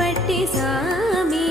పట్టి సామి.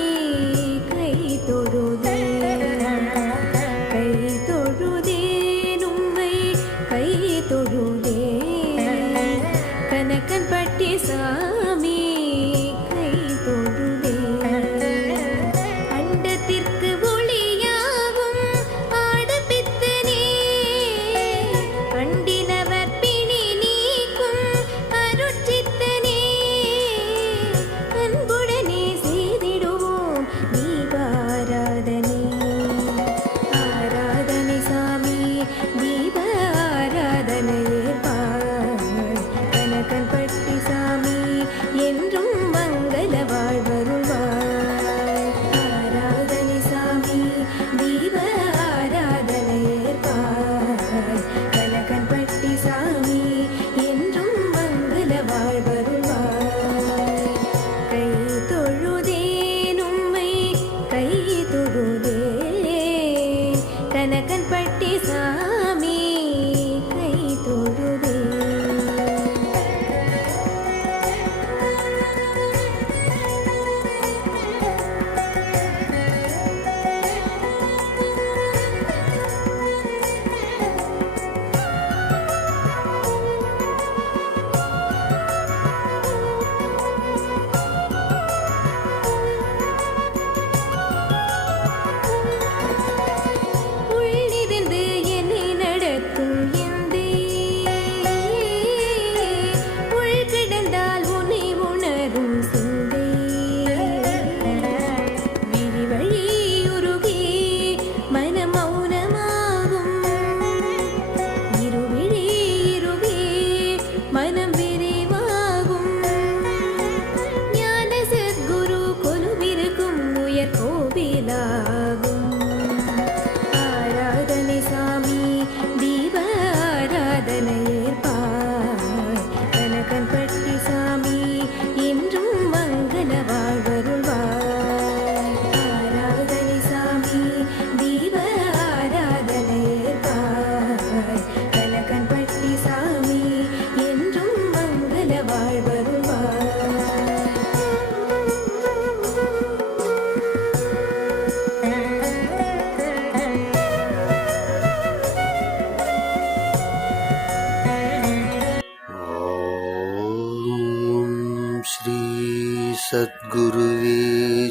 सद्गुरुवे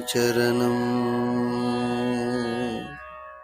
चरणम्